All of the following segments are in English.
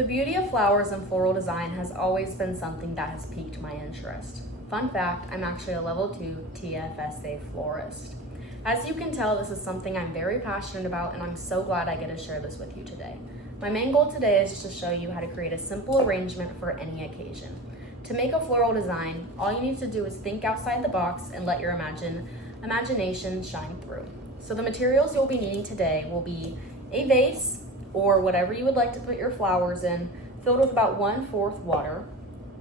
The beauty of flowers and floral design has always been something that has piqued my interest. Fun fact, I'm actually a level 2 TFSA florist. As you can tell, this is something I'm very passionate about, and I'm so glad I get to share this with you today. My main goal today is just to show you how to create a simple arrangement for any occasion. To make a floral design, all you need to do is think outside the box and let your imagination shine through. So the materials you'll be needing today will be a vase, or whatever you would like to put your flowers in, filled with about 1/4 water,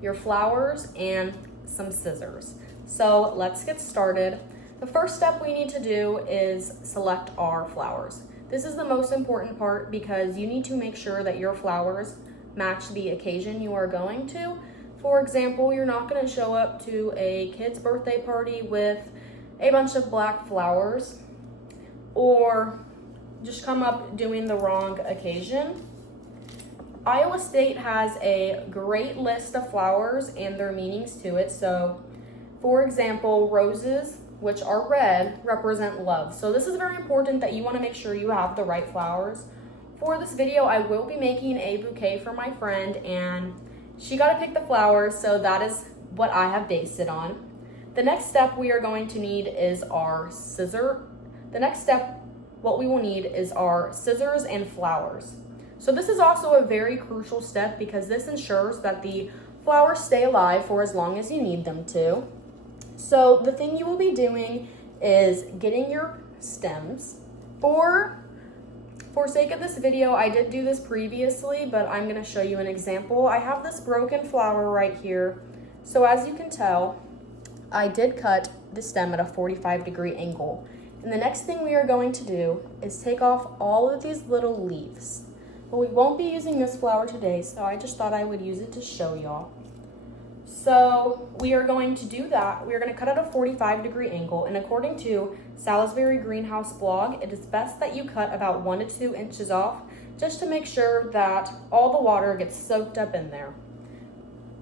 your flowers, and some scissors. So let's get started. The first step we need to do is select our flowers. This is the most important part because you need to make sure that your flowers match the occasion you are going to. For example, you're not going to show up to a kid's birthday party with a bunch of black flowers, or just come up doing the wrong occasion. Iowa State has a great list of flowers and their meanings to it. So, for example, roses, which are red, represent love. So this is very important that you want to make sure you have the right flowers. For this video, I will be making a bouquet for my friend, and she got to pick the flowers, so that is what I have based it on. The next step we are going to need is our scissor. What we will need is our scissors and flowers. So this is also a very crucial step because this ensures that the flowers stay alive for as long as you need them to. So the thing you will be doing is getting your stems. For sake of this video, I did do this previously, but I'm going to show you an example. I have this broken flower right here. So as you can tell, I did cut the stem at a 45-degree angle. And the next thing we are going to do is take off all of these little leaves. But we won't be using this flower today, so I just thought I would use it to show y'all. So we are going to do that. We are going to cut at a 45-degree angle, and according to Salisbury Greenhouse blog, it is best that you cut about 1 to 2 inches off just to make sure that all the water gets soaked up in there.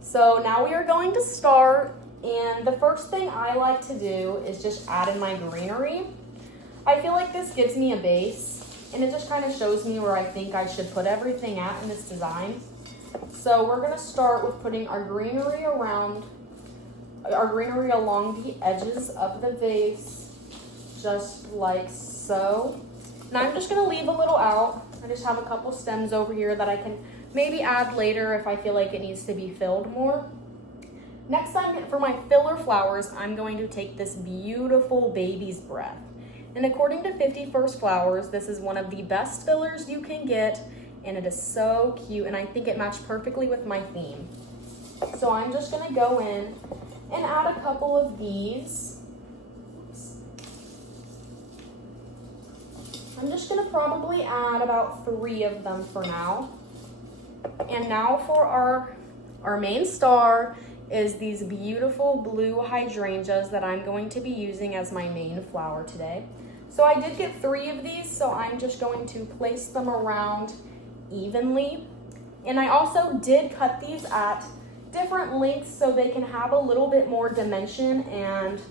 So now we are going to start, and the first thing I like to do is just add in my greenery. I feel like this gives me a base, and it just kind of shows me where I think I should put everything at in this design. So we're going to start with putting our greenery along the edges of the vase, just like so. And I'm just going to leave a little out. I just have a couple stems over here that I can maybe add later if I feel like it needs to be filled more. Next, for my filler flowers, I'm going to take this beautiful baby's breath. And according to 51st Flowers, this is one of the best fillers you can get, and it is so cute, and I think it matched perfectly with my theme. So I'm just gonna go in and add a couple of these. I'm just gonna probably add about 3 of them for now. And now for our main star is these beautiful blue hydrangeas that I'm going to be using as my main flower today. So I did get 3 of these, so I'm just going to place them around evenly. And I also did cut these at different lengths so they can have a little bit more dimension and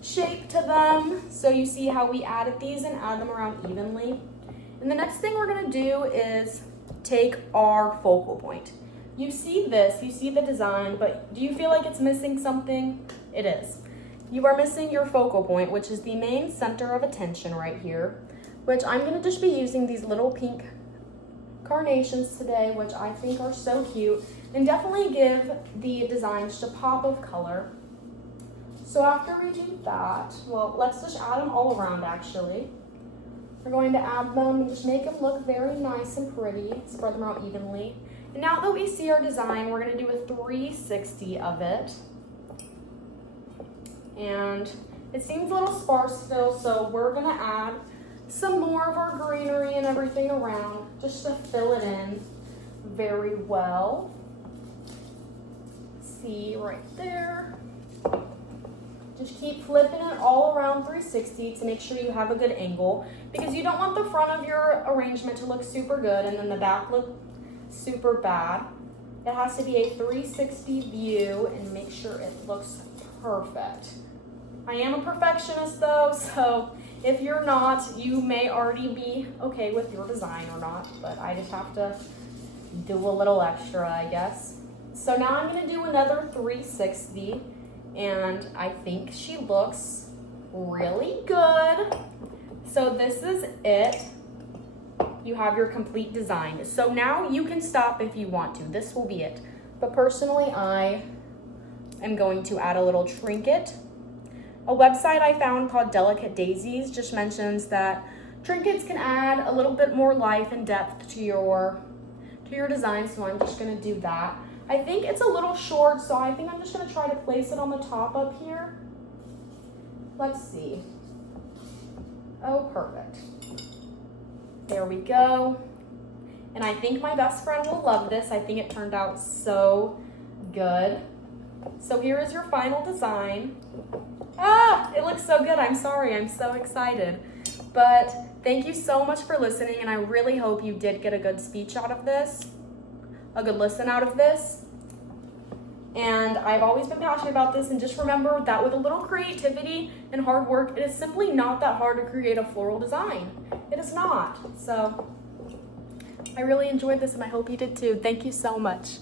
shape to them. So you see how we added these and add them around evenly. And the next thing we're going to do is take our focal point. You see the design, but do you feel like it's missing something? It is. You are missing your focal point, which is the main center of attention right here, which I'm going to just be using these little pink carnations today, which I think are so cute and definitely give the design just a pop of color. So after we do that, well, let's just add them all around actually. We're going to add them and just make them look very nice and pretty, spread them out evenly. And now that we see our design, we're going to do a 360 of it. And it seems a little sparse still, so we're going to add some more of our greenery and everything around just to fill it in very well. See right there. Just keep flipping it all around 360 to make sure you have a good angle, because you don't want the front of your arrangement to look super good and then the back look super bad. It has to be a 360 view and make sure it looks perfect. I am a perfectionist though, so if you're not, you may already be okay with your design or not, but I just have to do a little extra, I guess. So now I'm gonna do another 360, and I think she looks really good. So this is it. You have your complete design. So now you can stop if you want to. This will be it. But personally, I am going to add a little trinket. A website I found called Delicate Daisies just mentions that trinkets can add a little bit more life and depth to your design, so I'm just gonna do that. I think it's a little short, so I think I'm just gonna try to place it on the top up here. Let's see. Oh, perfect. There we go. And I think my best friend will love this. I think it turned out so good. So here is your final design. Ah, it looks so good. I'm sorry, I'm so excited. But thank you so much for listening, and I really hope you did get a good speech out of this, a good listen out of this. And I've always been passionate about this, and just remember that with a little creativity and hard work, it is simply not that hard to create a floral design. It is not. So I really enjoyed this, and I hope you did too. Thank you so much.